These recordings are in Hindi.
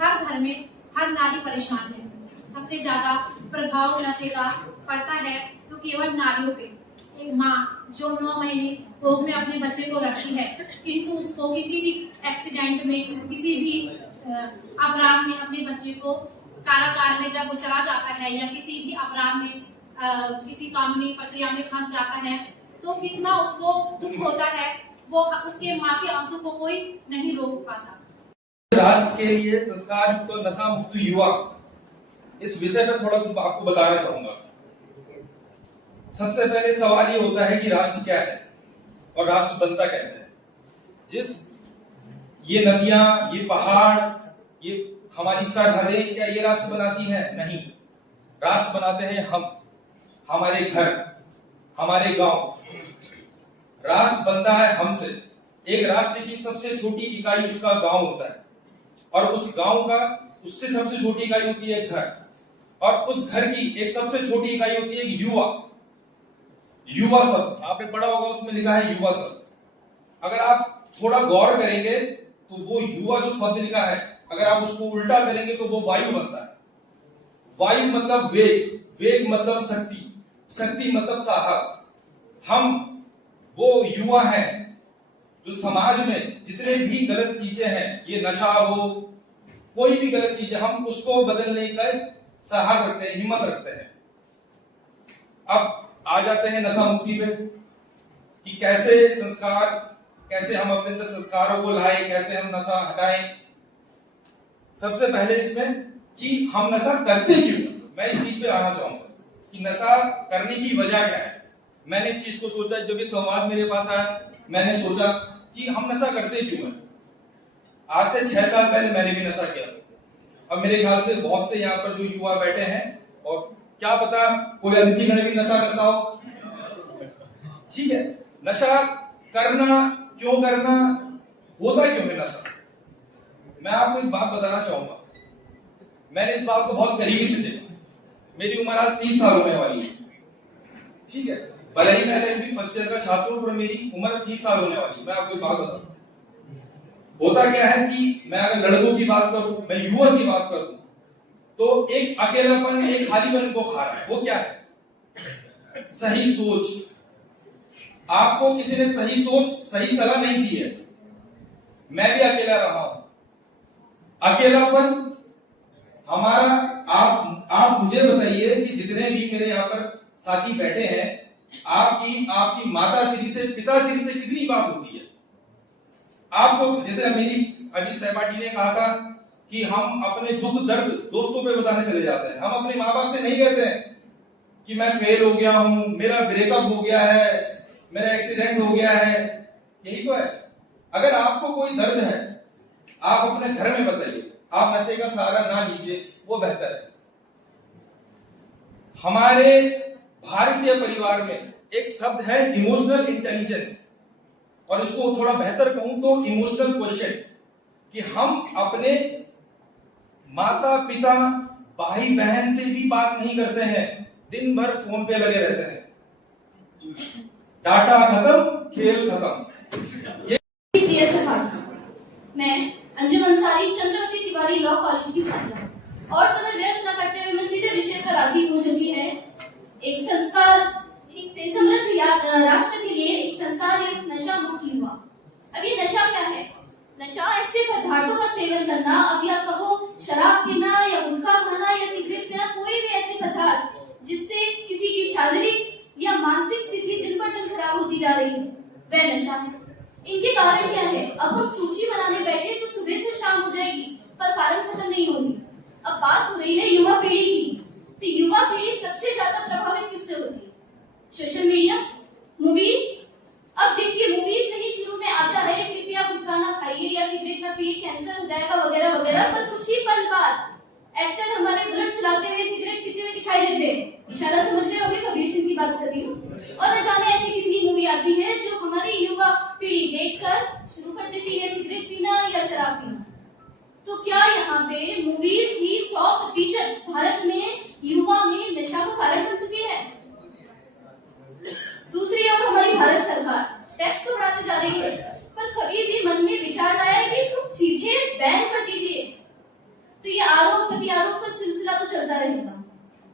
हर घर में हर नारी परेशान है। सबसे ज्यादा प्रभाव नशे का पड़ता है तो केवल नारियों पे। एक माँ जो 9 महीने कोख में अपने बच्चे को रखती है, किंतु उसको किसी भी एक्सीडेंट में, किसी भी अपराध में अपने बच्चे को कारागार में जब वो चला जाता है या किसी भी अपराध में किसी कानूनी प्रक्रिया में फंस जाता है, तो कितना उसको दुख होता है, वो उसके माँ के आंसू को कोई नहीं रोक पाता। राष्ट्र के लिए संस्कार युक्त और नशा मुक्त युवा, इस विषय पर थोड़ा कुछ आपको बताना चाहूंगा। सबसे पहले सवाल ये होता है कि राष्ट्र क्या है और राष्ट्र बनता कैसे है। जिस ये नदियां, ये पहाड़, ये हमारी सरहदें क्या ये राष्ट्र बनाती हैं? नहीं, राष्ट्र बनाते हैं हम, हमारे घर, हमारे गांव। राष्ट्र बनता है हमसे। एक राष्ट्र की सबसे छोटी इकाई उसका गांव होता है, और उस गांव का उससे सबसे छोटी इकाई होती है घर, और उस घर की एक सबसे छोटी इकाई होती है युवा। युवा शब्द आपने पढ़ा होगा, उसमें लिखा है युवा शब्द। अगर आप थोड़ा गौर करेंगे तो वो युवा जो शब्द लिखा है, अगर आप उसको उल्टा करेंगे तो वो वायु बनता है। वायु मतलब वेग, वेग मतलब शक्ति, शक्ति मतलब साहस। हम वो युवा हैं जो समाज में जितने भी गलत चीजें हैं, ये नशा हो, कोई भी गलत चीज है, हम उसको बदलने का साहस रखते हैं, हिम्मत रखते हैं। अब आ जाते हैं नशा मुक्ति पे कि कैसे संस्कार, कैसे हम अपने अंदर संस्कारों को लाएं, कैसे हम नशा हटाएं। सबसे पहले इसमें कि हम नशा करते क्यों, मैं इस चीज पे आना चाहूंगा कि नशा करने की वजह क्या है। मैंने इस चीज को सोचा, जब ये संवाद मेरे पास आया, मैंने सोचा कि हम नशा करते क्यों हैं। आज से 6 साल पहले मैंने भी नशा किया। अब मेरे ख्याल से बहुत से यहाँ पर जो युवा बैठे हैं, और क्या पता कोई अदिति में भी नशा करता हो। ठीक है, नशा करना क्यों करना, होता क्यों है नशा। मैं आपको एक बात बताना चाहूंगा। मैंने इस बात को बहुत करीबी से देखा। मेरी उम्र आज 30 साल होने वाली है। ठीक है, भले ही मैं LLB फर्स्ट ईयर का छात्र हूं, पर मेरी उम्र 30 साल होने वाली। मैं आपको एक बात बताऊं, होता क्या है कि मैं अगर लड़कों की बात करूं, मैं युवा की बात करूं, तो एक अकेलापन, एक खालीपन को खा रहा है। वो क्या है? सही सोच। आपको किसी ने सही सोच, सही सलाह नहीं दी है। मैं भी अकेला रहा हूं। अकेलापन हमारा, आप मुझे बताइए कि जितने भी मेरे यहाँ पर साथी बैठे हैं, आपकी माता श्री से, पिता श्री से कितनी बात होती है? आपको जैसे मेरी अभी सहपाठी ने कहा था कि हम अपने दुख दर्द दोस्तों पे बताने चले जाते हैं। हम अपने माँ बाप से नहीं कहते हैं कि मैं फेल हो गया हूं, मेरा ब्रेकअप हो गया है, मेरा एक्सीडेंट हो गया है। यही तो है। अगर आपको कोई दर्द है, आप अपने घर में बताइए, आप नशे का सहारा ना लीजिए, वो बेहतर है। हमारे भारतीय परिवार में एक शब्द है इमोशनल इंटेलिजेंस, और इसको थोड़ा बेहतर कहूं तो इमोशनल क्वेश्चन, कि हम अपने माता पिता, भाई बहन से भी बात नहीं करते हैं, दिन भर फोन पे लगे रहते हैं। डाटा खत्म, खेल खत्म। प्रिय सहपाठी, मैं अंजुम अंसारी चंद्रवती तिवारी लॉ कॉलेज की छात्रा हूं, और समय व्यर्थ न करते हुए मैं सीधे विषय पर आती हूँ, जो कि है एक संस्कार से समृद्ध राष्ट्र के लिए एक संस्कार युक्त नशा मुक्त युवा। अब ये नशा क्या है? नशा ऐसे पदार्थों का सेवन करना, अब या कहो शराब पीना या गुटखा खाना या सिगरेट पीना, कोई भी ऐसे पदार्थ जिससे किसी की शारीरिक या मानसिक स्थिति दिन पर दिन खराब होती जा रही है, वह नशा है। इनके कारण क्या है? अब हम सूची बनाने बैठे तो सुबह से शाम हो जाएगी, पर कारण खत्म नहीं होगी। अब बात हो रही है युवा पीढ़ी की, तो युवा पीढ़ी सबसे ज्यादा प्रभावित किससे होती है? Social media, movies. अब देखिए, मूवीज में ही शुरू में आता है कृपया गुटखा ना खाइए या सिगरेट ना पिए, कैंसर हो जाएगा वगैरह वगैरह, पर कुछ ही पल बाद एक्टर हमारे बुलेट चलाते हुए सिगरेट पीते हुए दिखाई देते हैं। इशारा समझ रहे होंगे, कबीर सिंह की बात कर रही हूँ। और न जाने ऐसी कितनी मूवी आती है जो हमारी युवा पीढ़ी देखकर शुरू कर देती है सिगरेट पीना या शराब पीना। तो क्या यहाँ पे मूवीज ही 100% भारत में युवा में नशा का कारण बन चुकी है? दूसरी ओर हमारी भारत सरकार टैक्स तो बढ़ाती जा रही है, पर कभी भी मन में विचार आया कि इसको सीधे बैन कर दीजिए। हथियारों का सिलसिला तो चलता रहेगा।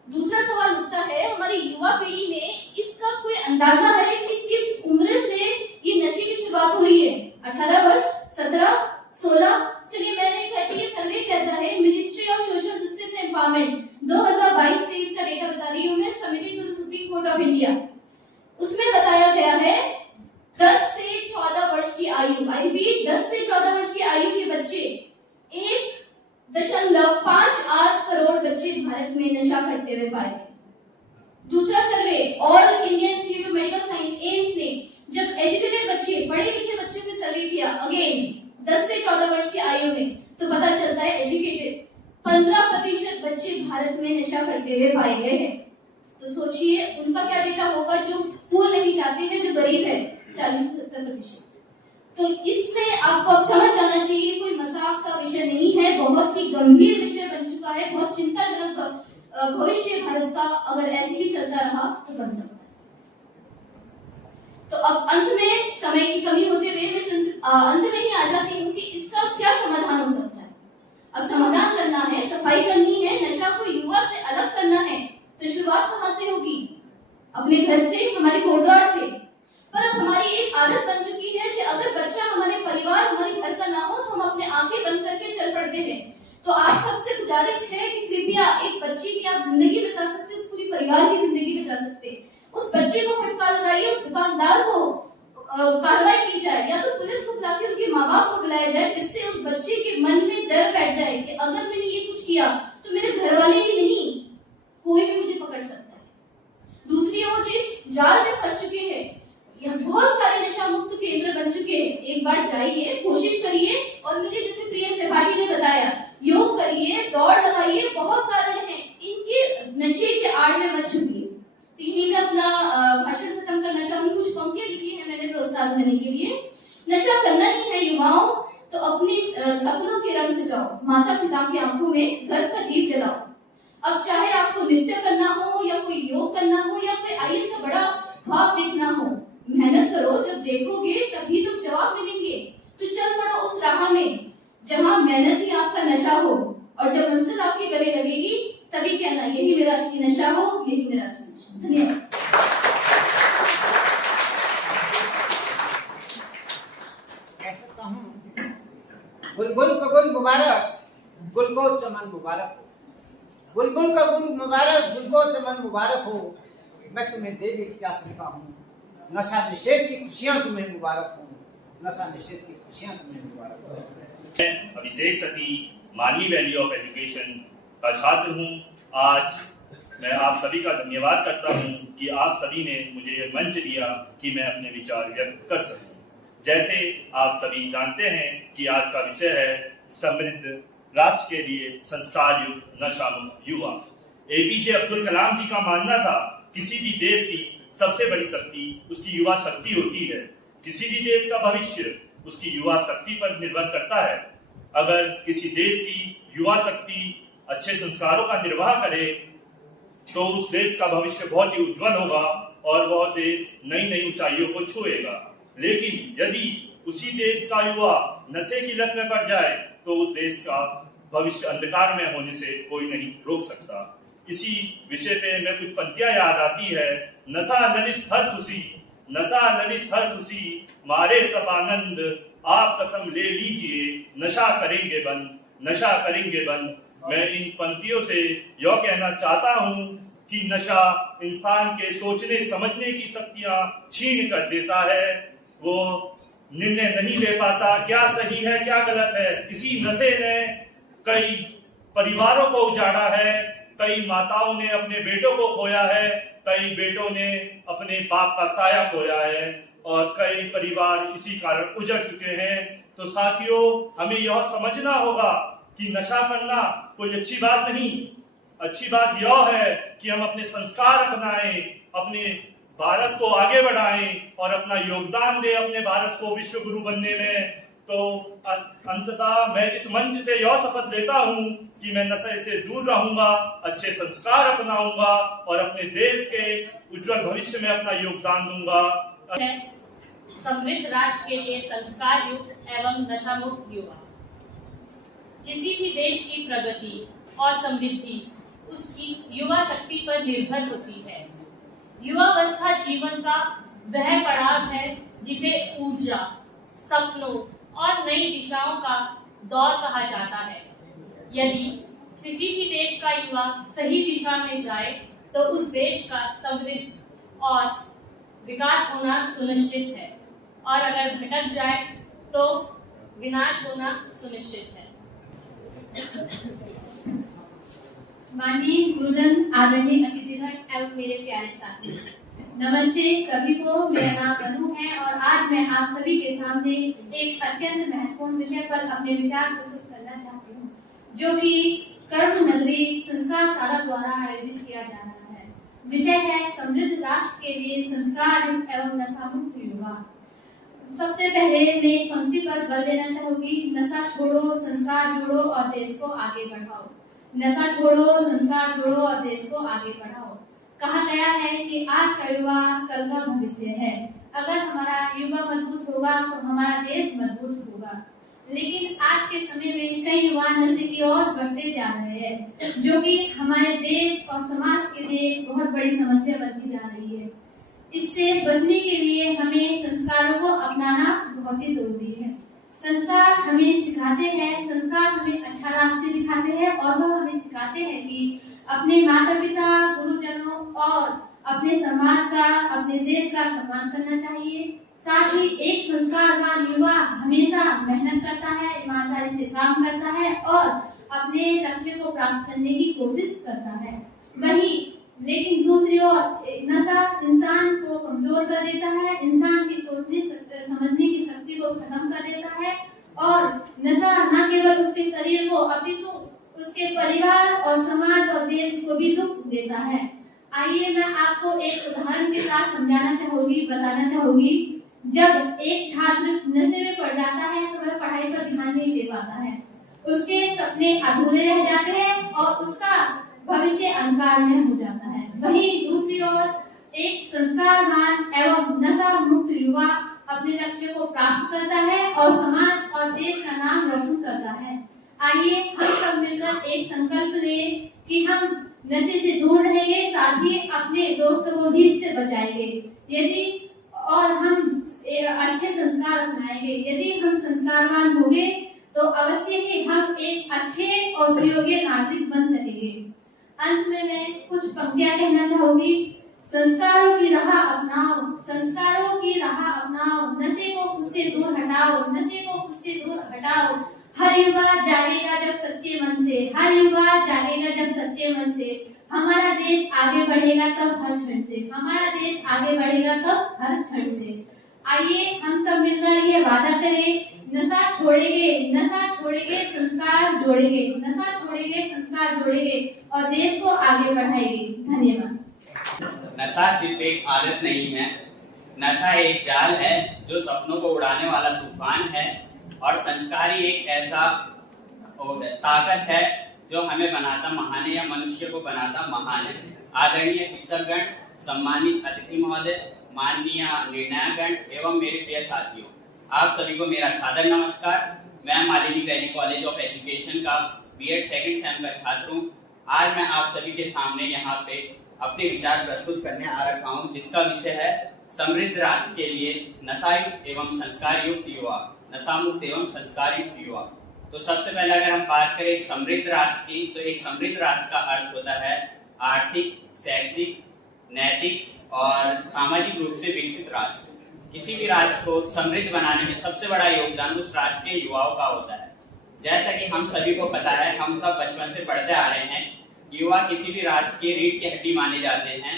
दूसरा सवाल उठता है, हमारी युवा पीढ़ी में इसका कोई अंदाजा है कि किस उम्र से ये नशे की शुरुआत हो रही है? 18 वर्ष, 17, 16? चलिए मैं नहीं कहती, ये सर्वे कहता है, Ministry of Social Justice and Empowerment 2022-23 का डेटा बता रही हूँ मैं, submitted to the Supreme Court of India. उसमें बताया गया है 10 से 14 वर्ष की आयु, आई रिपीट 10 से 14 वर्ष की आयु के बच्चे 1.58 करोड़ बच्चे भारत में नशा करते हुए पाए गए। दूसरा survey all Indian institute of medical science AIIMS ने जब एजुकेटेड बच्चे, पढ़े लिखे बच्चों में सर्वे किया, अगेन 10 से 14 वर्ष की आयु में, तो पता चलता है एजुकेटेड 15% बच्चे भारत में नशा करते हुए पाए गए हैं। तो सोचिए उनका क्या डेटा होगा जो स्कूल नहीं जाते हैं, जो गरीब है 40 से 70%। तो इसमें आपको अब समझ जाना चाहिए कोई मजाक का विषय नहीं है, बहुत ही गंभीर विषय बन चुका है, बहुत चिंताजनक भविष्य भारत का अगर ऐसे ही चलता रहा तो बन सकता है। तो अब अंत में समय की कमी होते हुए मैं अंत में ही आ जाती हूँ कि इसका क्या समाधान हो सकता है। अब समाधान करना है, सफाई करनी है, नशा को युवा से अलग करना है, तो शुरुआत कहाँ से होगी? अपने घर से, हमारे कोटद्वार से। पर अब हमारी एक आदत बन चुकी है कि अगर बच्चा हमारे परिवार, हमारे घर का ना हो तो हम अपने आंखें बंद करके चल पड़ते हैं। तो आप सबसे गुजारिश है कि कृपया एक बच्चे की आप जिंदगी बचा सकते, उस पूरी परिवार की जिंदगी बचा सकते, उस बच्चे को फटकार लगाइए, उस दुकानदार को कार्रवाई की जाए, या तो पुलिस को बुलाकर उनके माँ बाप को बुलाया जाए, जिससे उस बच्चे के मन में डर बैठ जाए कि अगर मैंने ये कुछ किया तो मेरे घर वाले ही नहीं, कोई भी मुझे पकड़ सकता है। दूसरी ओर जिस जाल में फंस चुके हैं, यहाँ बहुत सारे नशा मुक्त केंद्र बन चुके हैं, एक बार जाइए, कोशिश करिए, और मेरे जैसे प्रिय सहपाठी ने बताया, योग करिए, दौड़ लगाइए, बहुत कारण है, इनके नशे के आड़ में मत छुपिए। तो यही मैं अपना भाषण खत्म करना चाहूंगी। कुछ पंक्तियां लिखी है मैंने प्रोत्साहन देने के लिए। नशा करना ही है युवाओं तो अपने सपनों के रंग से जाओ, माता पिता की आंखों में घर का दीप जलाओ। अब चाहे आपको नृत्य करना हो, या कोई योग करना हो, या कोई आईएएस का बड़ा ख्वाब देखना हो, मेहनत करो, जब देखोगे तभी तो जवाब मिलेंगे। तो चल पड़ो उस राह में जहां मेहनत ही आपका नशा हो, और जब मंजिल आपके गले लगेगी तभी कहना यही मेरा असली नशा हो, यही मेरा असली नशा। धन्यवाद। कह सकता हूँ, बुलबुल का गुल मुबारक, गुल को चमन मुबारक हो। बुलबुल का गुल मुबारक, गुल को चमन मुबारक हो। मैं तुम्हें दे भी क्या सकता हूँ, नशा निषेध की खुशियाँ तुम्हें मुबारक हो, नशा निषेध की खुशियाँ तुम्हें मुबारक हो। मैं अभिषेक सती मानवी वैली ऑफ एजुकेशन का छात्र हूँ। आज मैं आप सभी का धन्यवाद करता हूँ कि आप सभी ने मुझे यह मंच दिया कि मैं अपने विचार व्यक्त कर सकूँ। जैसे आप सभी जानते हैं कि आज का विषय है समृद्ध राष्ट्र के लिए संस्कार युक्त नशा मुक्त युवा। एपीजे अब्दुल कलाम जी का मानना था किसी भी देश की सबसे बड़ी शक्ति उसकी युवा शक्ति होती है। किसी भी देश का भविष्य उसकी युवा शक्ति पर निर्भर करता है। अगर किसी देश की युवा शक्ति अच्छे संस्कारों का निर्वाह करे तो उस देश का भविष्य बहुत ही उज्जवल होगा और वह देश नई नई ऊंचाइयों को छुएगा। लेकिन यदि उसी देश का युवा नशे की लत में पड़ जाए तो उस देश का भविष्य अंधकार में होने से कोई नहीं रोक सकता। इसी विषय पे मैं कुछ पंक्तियां याद आती है। नशा ललित हर खुशी, नशा ललित हर खुशी, मारे सब आनंद, आप कसम ले लीजिए, नशा करेंगे बंद, नशा करेंगे बंद। मैं इन पंक्तियों से यह कहना चाहता हूँ कि नशा इंसान के सोचने समझने की शक्तियां छीन कर देता है। वो निर्णय नहीं ले पाता क्या सही है क्या गलत है। इसी नशे ने कई परिवारों को उजाड़ा है, कई माताओं ने अपने बेटों को खोया है, कई बेटों ने अपने बाप का साया खोया है और कई परिवार इसी कारण उजड़ चुके हैं। तो साथियों, हमें यह समझना होगा कि नशा करना कोई अच्छी बात नहीं। अच्छी बात यह है कि हम अपने संस्कार अपनाएं, अपने भारत को आगे बढ़ाएं और अपना योगदान दें अपने भारत को विश्व गुरु बनने में। तो अंततः मैं इस मंच से यह शपथ लेता हूं कि मैं नशे से दूर रहूंगा, अच्छे संस्कार अपनाऊंगा और अपने देश के उज्जवल भविष्य में अपना योगदान दूंगा। समृद्ध राष्ट्र के लिए संस्कार युक्त एवं नशा मुक्त युवा। किसी भी देश की प्रगति और समृद्धि उसकी युवा शक्ति पर निर्भर होती है। युवावस्था जीवन का वह पड़ाव है जिसे ऊर्जा, सपनों और नई दिशाओं का दौर कहा जाता है। यदि किसी भी देश का युवा सही दिशा में जाए तो उस देश का समृद्ध और विकास होना सुनिश्चित है, और अगर भटक जाए तो विनाश होना सुनिश्चित है। माननीय गुरुजन, आदरणीय अतिथिगण एवं मेरे प्यारे साथी, नमस्ते सभी को। मेरा नाम अनु है और आज मैं आप सभी के सामने एक अत्यंत महत्वपूर्ण विषय पर अपने विचार प्रस्तुत करना चाहती हूँ, जो कि कर्म नगरी संस्कार शाला द्वारा आयोजित किया जा रहा है। विषय है समृद्ध राष्ट्र के लिए संस्कार एवं नशा मुक्त युवा। सबसे पहले मैं एक पंक्ति पर बल देना चाहूंगी, नशा छोड़ो, संस्कार जोड़ो और देश को आगे बढ़ाओ। नशा छोड़ो, संस्कार जोड़ो और देश को आगे बढ़ाओ। कहा गया है कि आज का युवा कल का भविष्य है। अगर हमारा युवा मजबूत होगा तो हमारा देश मजबूत होगा। लेकिन आज के समय में कई युवा नशे की ओर बढ़ते जा रहे हैं, जो कि हमारे देश और समाज के लिए बहुत बड़ी समस्या बनती जा रही है। इससे बचने के लिए हमें संस्कारों को अपनाना बहुत ही जरूरी है। संस्कार हमें सिखाते हैं, संस्कार हमें अच्छा रास्ते दिखाते हैं और वह हमें सिखाते हैं कि अपने माता पिता, गुरुजनों और अपने समाज का, अपने देश का सम्मान करना चाहिए। साथ ही एक संस्कारवान युवा हमेशा मेहनत करता है, ईमानदारी से काम करता है और अपने लक्ष्य को प्राप्त करने की कोशिश करता है। वहीं लेकिन दूसरी ओर नशा इंसान को कमजोर कर देता है, इंसान की सोचने समझने की शक्ति को खत्म कर देता है और नशा न केवल उसके शरीर को अपितु उसके परिवार और समाज और देश को भी दुख देता है। आइए मैं आपको एक उदाहरण के साथ समझाना चाहूंगी, बताना चाहूंगी। जब एक छात्र नशे में पड़ जाता है तो वह पढ़ाई पर ध्यान नहीं दे पाता है, उसके सपने अधूरे रह जाते हैं और उसका भविष्य अंधकारमय हो जाता है। वहीं दूसरी ओर एक संस्कारवान एवं नशा मुक्त युवा अपने लक्ष्य को प्राप्त करता है और समाज और देश का नाम रोशन करता है। आइए हम सब मिलकर एक संकल्प लें कि हम नशे से दूर रहेंगे, साथ ही अपने दोस्तों को भी इससे बचाएंगे। यदि और हम अच्छे संस्कार अपनाएंगे, यदि हम संस्कारवान होंगे तो अवश्य ही हम एक अच्छे और सुयोग्य नागरिक बन सकेंगे। अंत में मैं कुछ पंक्तियां कहना चाहूंगी। संस्कारों की राह अपनाओ, संस्कारों की राह अपनाओ, नशे को खुद से दूर हटाओ, नशे को खुद से दूर हटाओ। हर युवा जागेगा जब सच्चे मन से, हर युवा जागेगा जब सच्चे मन से। हमारा देश आगे बढ़ेगा तब हर क्षण से, हमारा देश आगे बढ़ेगा तब हर क्षण से। आइए हम सब मिलकर यह वादा करें, नशा छोड़ेंगे, नशा छोड़ेंगे, संस्कार जोड़ेंगे, नशा छोड़ेंगे, संस्कार जोड़ेंगे और देश को आगे बढ़ाएंगे। धन्यवाद। नशा सिर्फ एक आदत नहीं है, नशा एक जाल है जो सपनों को उड़ाने वाला तूफान है, और संस्कार ही एक ऐसा ताकत है जो हमें बनाता महान है या मनुष्य को बनाता महान है। आदरणीय शिक्षकगण, सम्मानित अतिथि महोदय, माननीय निर्णायकगण एवं मेरे प्रिय साथियों, आप सभी को मेरा सादर नमस्कार। मैं Malini valley college of education का बीएड सेकंड सेम का छात्र हूँ। आज मैं आप सभी के सामने यहाँ पे अपने विचार प्रस्तुत करने आ रखा हूँ, जिसका विषय है समृद्ध राष्ट्र के लिए नशायुक्त एवं संस्कार युक्त युवा, नशा मुक्त एवं संस्कार युक्त युवा। तो सबसे पहले अगर हम बात करें एक समृद्ध राष्ट्र की, तो एक समृद्ध राष्ट्र का अर्थ होता है आर्थिक, शैक्षिक, नैतिक और सामाजिक रूप से विकसित राष्ट्र। किसी भी राष्ट्र को समृद्ध बनाने में सबसे बड़ा योगदान उस राष्ट्र के युवाओं का होता है। जैसा कि हम सभी को पता है, हम सब बचपन से पढ़ते आ रहे हैं, युवा किसी भी राष्ट्र की रीढ़ की हड्डी माने जाते हैं।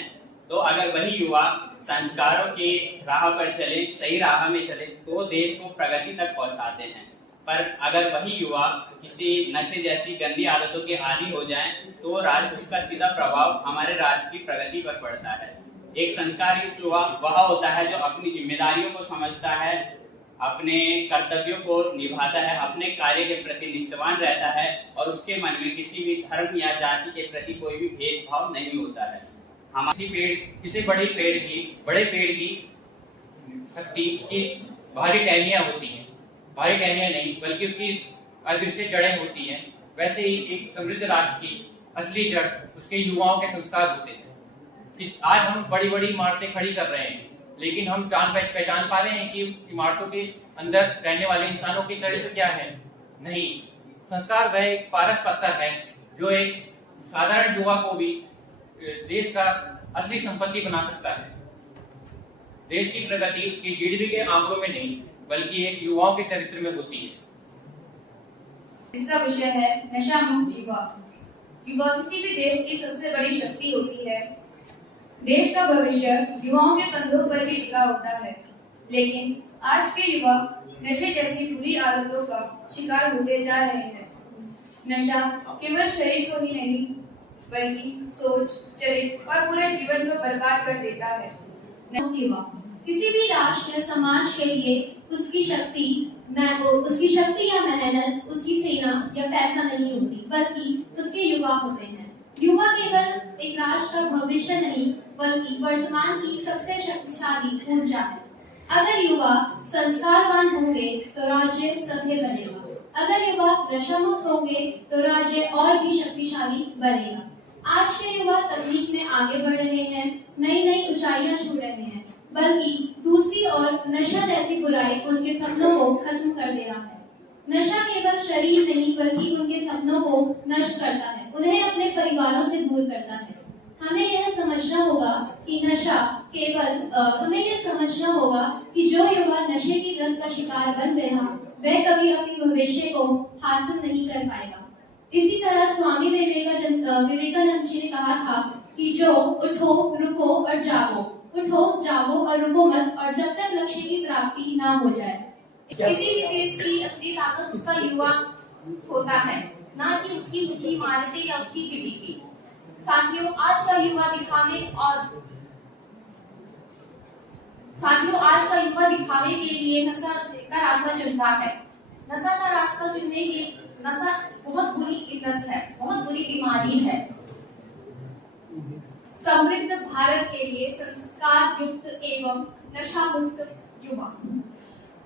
तो अगर वही युवा संस्कारों की राह पर चले, सही राह में चले, तो देश को प्रगति तक पहुंचाते हैं। पर अगर वही युवा किसी नशे जैसी गंदी आदतों के आदी हो जाए, तो उसका सीधा प्रभाव हमारे राष्ट्र की प्रगति पर पड़ता है। एक संस्कार युक्त युवा वह होता है जो अपनी जिम्मेदारियों को समझता है, अपने कर्तव्यों को निभाता है, अपने कार्य के प्रति निष्ठावान रहता है और उसके मन में किसी भी धर्म या जाति के प्रति कोई भी भेदभाव नहीं होता है। किसी बड़े पेड़ की शक्ति की भारी टहनियां होती हैं, भारी टहनियां नहीं बल्कि उसकी अदृश्य जड़ें होती हैं। वैसे ही एक समृद्ध राष्ट्र की असली जड़ उसके युवाओं के संस्कार होते हैं। आज हम बड़ी बड़ी इमारतें खड़ी कर रहे हैं, लेकिन हम पहचान पा रहे हैं कि इमारतों के अंदर रहने वाले इंसानों के चरित्र क्या है? नहीं, संस्कार वह एक पारस पत्थर है जो एक साधारण युवा को भी देश का असली संपत्ति बना सकता है। देश की प्रगति उसके जीडीपी के आंकड़ों में नहीं, बल्कि एक युवाओं के चरित्र में होती है। इसका विषय है नशा मुक्त युवा। युवा किसी भी देश की सबसे बड़ी शक्ति होती है। देश का भविष्य युवाओं के कंधों पर ही टिका होता है, लेकिन आज के युवा नशे जैसी बुरी आदतों का शिकार होते जा रहे हैं। नशा केवल शरीर को ही नहीं, बल्कि सोच, चरित्र और पूरे जीवन को बर्बाद कर देता है। युवा किसी भी राष्ट्र या समाज के लिए उसकी शक्ति या मेहनत, उसकी सेना या पैसा नहीं होती, बल्कि उसके युवा होते हैं। युवा केवल एक राष्ट्र का भविष्य नहीं, बल्कि वर्तमान की सबसे शक्तिशाली ऊर्जा है। अगर युवा संस्कारवान होंगे तो राज्य सभ्य बनेगा। अगर युवा नशा मुक्त होंगे तो राज्य और भी शक्तिशाली बनेगा। आज के युवा तकनीक में आगे बढ़ रहे हैं, नई नई ऊंचाइयां छू रहे हैं, बल्कि दूसरी ओर नशा जैसी बुराई उनके सपनों को खत्म कर दे रहा है। नशा केवल शरीर नहीं, बल्कि उनके सपनों को नष्ट करता है, उन्हें अपने परिवारों से दूर करता है। हमें यह समझना होगा कि जो युवा नशे की लत का शिकार बन गया, वह कभी अपने भविष्य को हासिल नहीं कर पाएगा। इसी तरह स्वामी विवेकानंद जी ने कहा था कि जो उठो, रुको और जागो, उठो, जागो और रुको मत, और जब तक लक्ष्य की प्राप्ति ना हो जाए। किसी भी देश की असली ताकत उसका युवा होता है, ना कि उसकी ऊंची इमारतें या उसकी जीडीपी। साथियों, आज का युवा दिखावे के लिए नशा का रास्ता चुनता है। नशा का रास्ता चुनने के नशा बहुत बुरी इल्लत है, बहुत बुरी बीमारी है। समृद्ध भारत के लिए संस्कार युक्त एवं नशा मुक्त युवा।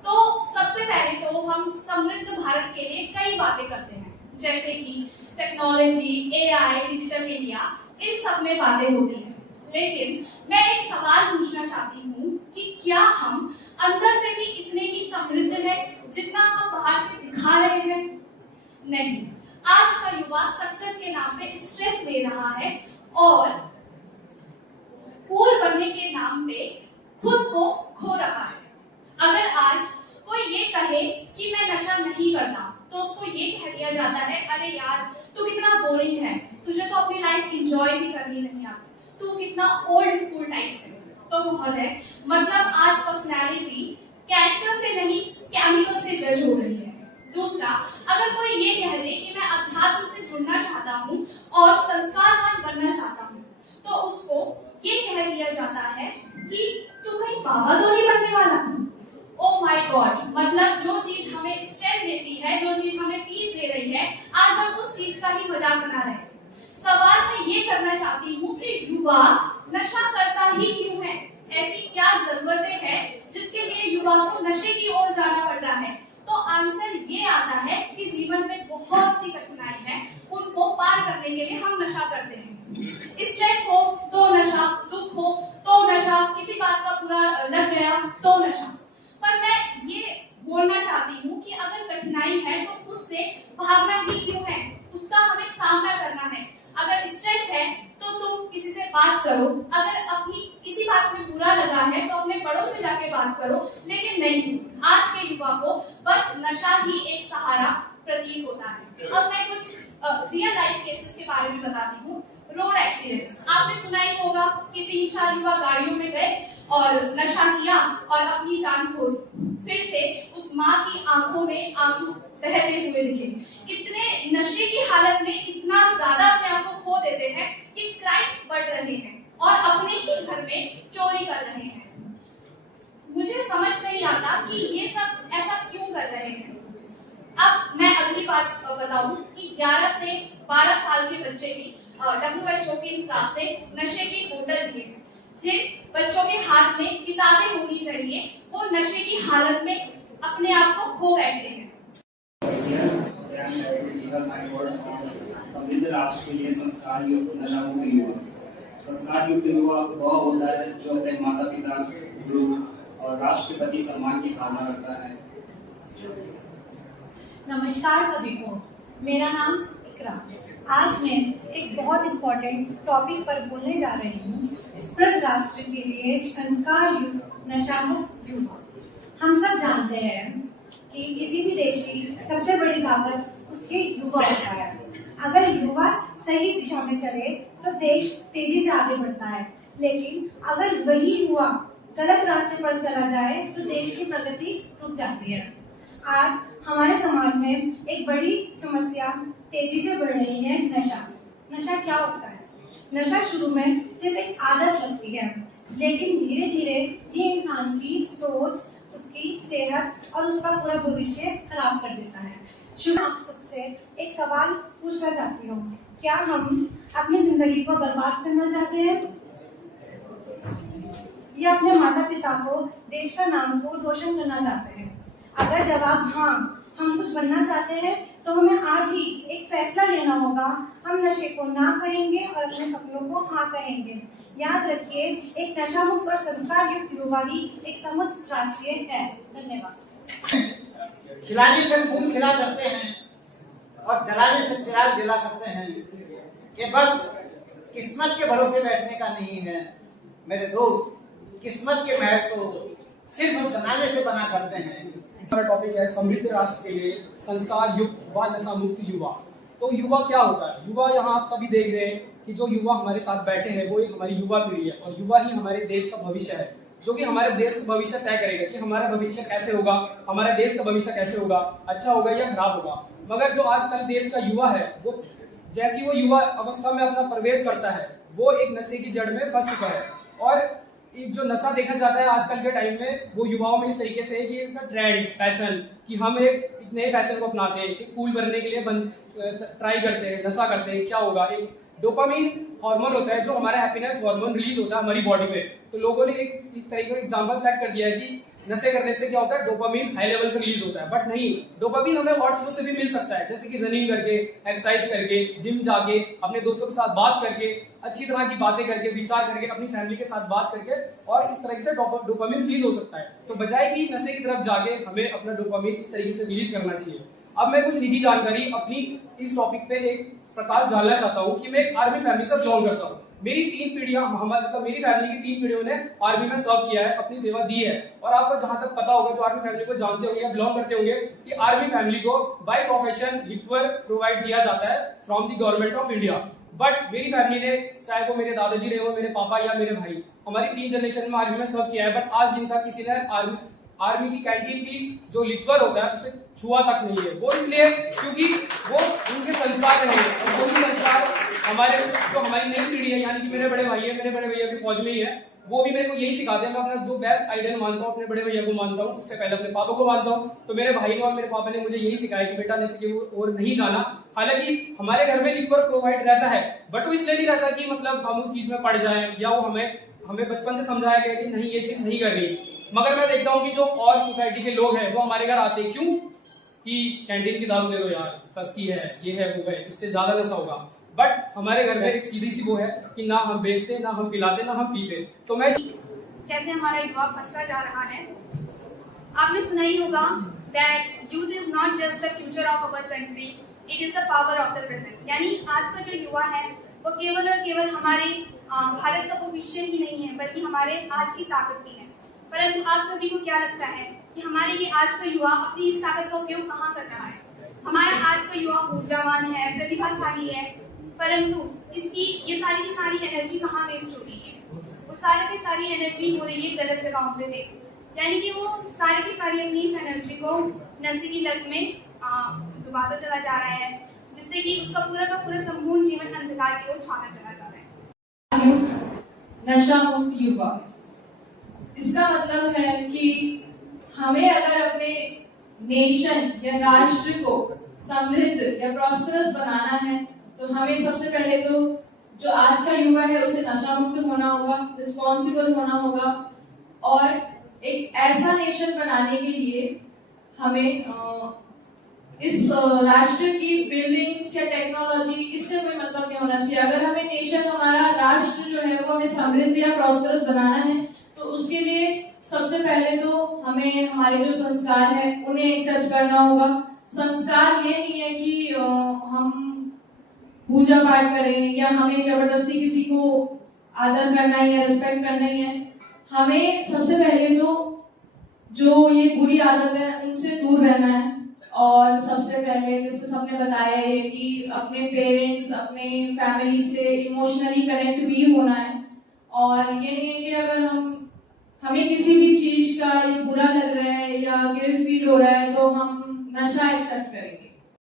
तो सबसे पहले तो हम समृद्ध भारत के लिए कई बातें करते हैं, जैसे कि टेक्नोलॉजी, एआई, डिजिटल इंडिया, इन सब में बातें होती हैं। लेकिन मैं एक सवाल पूछना चाहती हूँ कि क्या हम अंदर से भी इतने ही समृद्ध हैं जितना हम बाहर से दिखा रहे हैं? नहीं। आज का युवा सक्सेस के नाम पे स्ट्रेस ले रहा है और कूल बनने के नाम पे खुद को खो रहा है। अगर आज कोई ये कहे कि मैं नशा नहीं करता, तो उसको ये कह दिया जाता है, अरे यार तू कितना बोरिंग है, तुझे तो अपनी लाइफ एंजॉय भी करनी नहीं आती, तू कितना ओल्ड स्कूल टाइप से। तो महोदय, मतलब आज पर्सनैलिटी कैरेक्टर से नहीं, केमिकल से जज हो रही है। दूसरा, अगर कोई ये कह दे कि मैं अध्यात्म से जुड़ना चाहता हूँ और संस्कारवान बनना चाहता हूँ, तो उसको ये कह दिया जाता है कि तू कहीं बाबा तो नहीं बनने वाला। ओ माय गॉड, मतलब जो चीज हमें स्ट्रेंथ देती है, जो चीज हमें पीस दे रही है, आज हम उस चीज का ही मजाक बना रहे हैं। सवाल मैं ये करना चाहती हूँ कि युवा नशा करता ही क्यों है? ऐसी क्या जरूरतें हैं जिसके लिए युवा को नशे की ओर जाना पड़ रहा है? तो आंसर ये आता है कि जीवन में बहुत सी कठिनाई है, उनको पार करने के लिए हम नशा करते हैं। स्ट्रेस हो तो नशा, दुख हो तो नशा, किसी बात का बुरा लग गया तो नशा। पर मैं ये बोलना चाहती हूँ कि अगर कठिनाई है तो उससे भागना ही क्यों है? उसका हमें सामना करना है। अगर स्ट्रेस है तो तुम किसी से बात करो, अगर अपनी किसी बात में बुरा लगा है तो अपने बड़ों से जाके बात करो, लेकिन नहीं, आज के युवा को बस नशा ही एक सहारा प्रतीत होता है। अब मैं कुछ रियल लाइफ केसेस के बारे में बताती हूँ। रोड एक्सीडेंट्स, आपने सुना ही होगा कि 3-4 युवा गाड़ियों में गए और नशा किया और अपनी जान खो दी। फिर से उस माँ की आंखों में आंसू बहते हुए दिखे। इतने नशे की हालत में इतना ज्यादा अपने आप को खो देते हैं कि क्राइम्स बढ़ रहे हैं और अपने ही घर में चोरी कर रहे हैं। मुझे समझ नहीं आता कि ये सब ऐसा क्यों कर रहे हैं। अब मैं अगली बात बताऊं कि 11 से 12 साल के बच्चे भी WHO के हिसाब से नशे की बोतल लिए हैं। जिन बच्चों के हाथ में किताबें होनी चाहिए, वो नशे की हालत में अपने आप को खो बैठे हैं। deliver my words on समृद्ध राष्ट्र के लिए संस्कार युक्त नशा मुक्त युवा। संस्कार युक्त युवा वह होता है जो अपने माता पिता, गुरु और राष्ट्र के प्रति सम्मान की भावना रखता है। नमस्कार सभी को, मेरा नाम इकरा। आज मैं एक बहुत इम्पोर्टेंट टॉपिक पर बोलने जा रही हूँ, समृद्ध राष्ट्र के लिए संस्कार युक्त नशा मुक्त युवा। हम सब जानते हैं कि किसी भी देश की सबसे बड़ी ताकत उसके युवा होता है। अगर युवा सही दिशा में चले तो देश तेजी से आगे बढ़ता है, लेकिन अगर वही युवा गलत रास्ते पर चला जाए तो देश की प्रगति रुक जाती है। आज हमारे समाज में एक बड़ी समस्या तेजी से बढ़ रही है, नशा। नशा क्या होता है? नशा शुरू में सिर्फ एक आदत लगती है, लेकिन धीरे धीरे ये इंसान की सोच, उसकी सेहत और उसका पूरा भविष्य खराब कर देता है। आप सबसे एक सवाल पूछना चाहती हूँ, क्या हम अपनी जिंदगी को बर्बाद करना चाहते हैं या अपने माता पिता को, देश का नाम को रोशन करना चाहते हैं? अगर जवाब हाँ, हम कुछ बनना चाहते हैं तो हमें आज ही एक फैसला लेना होगा। हम नशे को ना कहेंगे और अपने सपनों को हाँ कहेंगे। याद रखिए, एक नशा मुक्त और संस्कार युक्त युवा ही एक समृद्ध राष्ट्र है। धन्यवाद। खिलाने से फूल खिला करते हैं और जलाने से चिराग जला करते हैं। ये वक्त किस्मत के भरोसे बैठने का नहीं है मेरे दोस्त। किस्मत के महल तो सिर्फ बनाने से बना करते हैं। हमारा टॉपिक है समृद्ध राष्ट्र के लिए संस्कार युक्त व नशा मुक्त युवा। तो युवा क्या होता है? युवा, यहाँ आप सभी देख रहे हैं कि जो युवा हमारे साथ बैठे हैं वो एक हमारी युवा पीढ़ी है, और युवा ही हमारे देश का भविष्य है, जो कि हमारे देश का भविष्य तय करेगा कि हमारा भविष्य कैसे होगा, हमारे देश का भविष्य कैसे होगा, अच्छा होगा या खराब होगा। मगर जो आजकल देश का युवा है, वो जैसी वो युवा अवस्था में अपना प्रवेश करता है, वो एक नशे की जड़ में फंस चुका है। और एक जो नशा देखा जाता है आजकल के टाइम में, वो युवाओं में इस तरीके से है कि इसका ट्रेंड, फैशन, कि हम एक नए फैशन को अपनाते हैं, एक कूल बनने के लिए ट्राई करते हैं, नशा करते हैं। क्या होगा? एक डोपामीन हार्मोन होता है जो हमारा हैप्पीनेस हार्मोन रिलीज होता है हमारी बॉडी में। तो लोगों ने एक इस तरीके का एग्जांपल सेट कर दिया है कि नशे करने से क्या होता है, डोपामीन हाई लेवल पर रिलीज होता है। बट नहीं, डोपामीन हमें और चीजों से भी मिल सकता है, जैसे कि रनिंग करके, एक्सरसाइज करके, जिम जाके, अपने दोस्तों के साथ बात करके, अच्छी तरह की बातें करके, विचार करके, अपनी फैमिली के साथ बात करके, और इस तरह से डोपामीन रिलीज हो सकता है। तो बजाय कि नशे की तरफ जाके हमें अपना डोपामीन इस तरीके से रिलीज करना चाहिए। अब मैं कुछ निजी जानकारी अपनी इस टॉपिक पे एक प्रकाश डालना चाहता हूँ कि मैं एक आर्मी फैमिली से बिलोंग करता हूँ। मेरी 3 पीढ़ियां, मेरी फैमिली की 3 पीढ़ियों ने आर्मी में सर्व किया है, अपनी सेवा दी है। और आपको जहां तक पता होगा, जो आर्मी फैमिली को जानते होंगे या बिलोंग करते होंगे, कि आर्मी फैमिली को बाय प्रोफेशन लिक्वर प्रोवाइड किया जाता है from the government of India. But मेरी फैमिली ने, चाहे वो मेरे दादाजी रहे हो, मेरे पापा या मेरे भाई, हमारी 3 जनरेशन में आर्मी में सर्व किया है। बट आज दिन तक किसी ने आर्मी की कैंटीन की जो लिक्वर होता है उसे छुआ तक नहीं है। वो इसलिए क्योंकि वो उनके संस्कार नहीं है। और वही संस्कार हमारी नई पीढ़ी है, यानी कि मेरे बड़े भाई है, मेरे बड़े भैया भी फौज में ही है, वो भी मेरे को यही सिखाते हैं। मैं अपना जो बेस्ट आइडल मानता हूँ, अपने बड़े भैया को मानता हूँ, उससे पहले अपने पापा को मानता हूँ। तो मेरे भाई ने और मेरे पापा ने मुझे यही सिखाया कि बेटा नशे की ओर नहीं जाना। हालांकि हमारे घर में लिक्वर प्रोवाइड रहता है, बट वो इसलिए नहीं रहता कि मतलब हम उस चीज में पड़ जाए, या वो हमें बचपन से समझाया गया कि नहीं, ये चीज नहीं करनी। मगर मैं देखता हूँ कि जो और सोसाइटी के लोग हैं वो हमारे घर आते हैं, क्यों? कि कैंटीन की दारू दे दो यार, सस्ती है, ये है, वो है, इससे ज्यादा नशा होगा। बट हमारे घर में एक सीधी सी वो है कि ना हम बेचते, ना हम पिलाते, ना हम पीते। तो मैं कैसे हमारा युवा फंसता जा रहा है। आपने सुना ही होगा that youth is not just the future of our country, it is the power of the present। यानी आज का जो युवा है वो केवल और केवल हमारे भारत का भविष्य ही नहीं है, बल्कि हमारे आज की ताकत भी है। परंतु आप सभी को क्या लगता है कि हमारे ये आज का युवा अपनी इस ताकत का उपयोग कहाँ कर रहा है? हमारा आज का युवा ऊर्जावान है, प्रतिभाशाली है, परंतु इसकी ये सारी की सारी एनर्जी कहाँ वेस्ट हो रही है? वो सारी की सारी एनर्जी हो रही है गलत जगहों पे वेस्ट। यानी कि वो सारी की सारी अपनी इस एनर्जी को नशे की लत में डुबाता चला जा रहा है, जिससे कि उसका पूरा का पूरा संपूर्ण जीवन अंधकार की ओर छाता चला जा रहा है। नशा मुक्त युवा, इसका मतलब है कि हमें अगर अपने नेशन या राष्ट्र को समृद्ध या प्रॉस्परस बनाना है, तो हमें सबसे पहले तो जो आज का युवा है उसे नशा मुक्त होना होगा, रिस्पॉन्सिबल होना होगा, और एक ऐसा नेशन बनाने के लिए हमें इस राष्ट्र की बिल्डिंग्स या टेक्नोलॉजी, इससे कोई मतलब नहीं होना चाहिए। अगर हमें नेशन, हमारा राष्ट्र जो है वो हमें समृद्ध या प्रॉस्परस बनाना है, तो उसके लिए सबसे पहले तो हमें हमारे जो संस्कार है उन्हें एक्सेप्ट करना होगा। संस्कार ये नहीं है कि हम पूजा पाठ करें या हमें जबरदस्ती किसी को आदर करना ही है, रिस्पेक्ट करना ही है। हमें सबसे पहले तो जो ये बुरी आदत है उनसे दूर रहना है, और सबसे पहले जैसे सबने बताया है कि अपने पेरेंट्स, अपने फैमिली से इमोशनली कनेक्ट भी होना है। और ये नहीं है कि अगर हमें किसी भी चीज का ये बुरा लग रहा है या गिल्ट फील हो रहा है तो हम नशा एक्सेप्ट करेंगे।